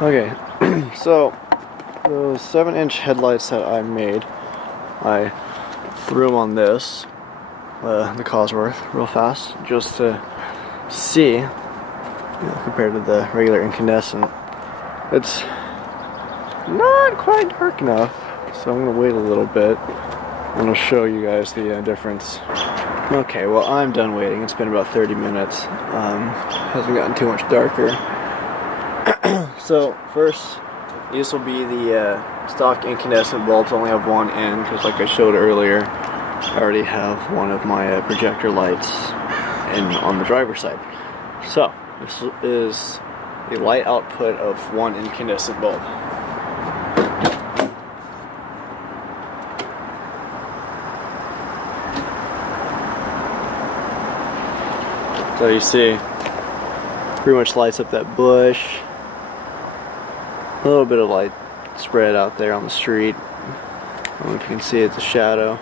Okay, so those 7-inch headlights that I made, I threw them on this, the Cosworth, real fast, just to see, compared to the regular incandescent. It's not quite dark enough, so I'm going to wait a little bit, and I'll show you guys the difference. Okay, well, I'm done waiting. It's been about 30 minutes. Hasn't gotten too much darker. So first, these will be the stock incandescent bulbs. Only have one end because, like I showed earlier, I already have one of my projector lights on the driver's side. So this is the light output of one incandescent bulb. So you see, pretty much lights up that bush. A little bit of light spread out there on the street. I don't know if you can see, it's a shadow.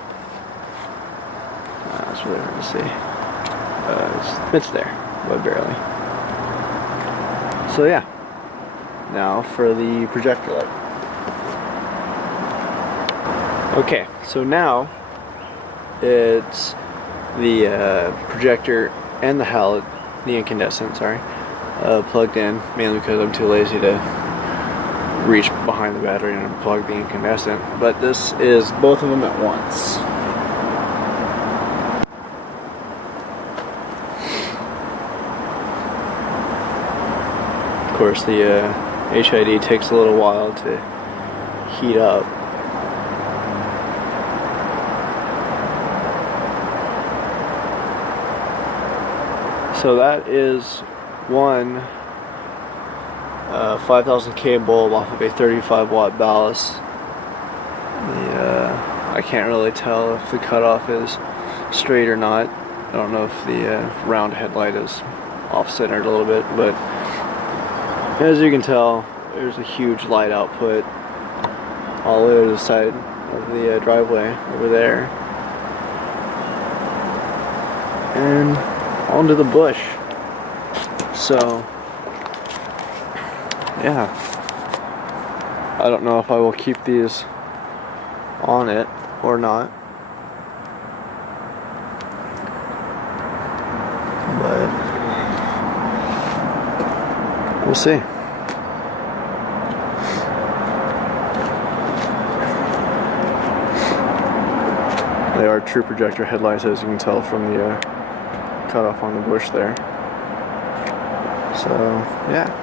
It's really hard to see. It's there, but barely. So yeah, now for the projector light. Okay, so now it's the projector and the halide, the incandescent, sorry, plugged in, mainly because I'm too lazy to reach behind the battery and unplug the incandescent, but this is both of them at once. Of course, the HID takes a little while to heat up. So that is one 5000K bulb off of a 35 watt ballast. I can't really tell if the cutoff is straight or not. I don't know if the round headlight is off-centered a little bit, but as you can tell, there's a huge light output all the way to the side of the driveway over there, and onto the bush. So yeah, I don't know if I will keep these on it or not, but we'll see. They are true projector headlights, as you can tell from the cutoff on the bush there. So yeah.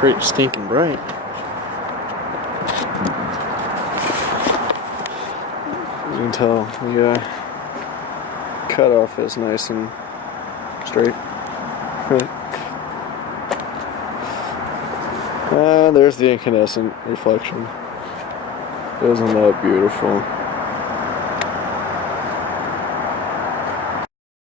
Pretty stinking bright. You can tell the cutoff is nice and straight. And there's the incandescent reflection. Isn't that beautiful?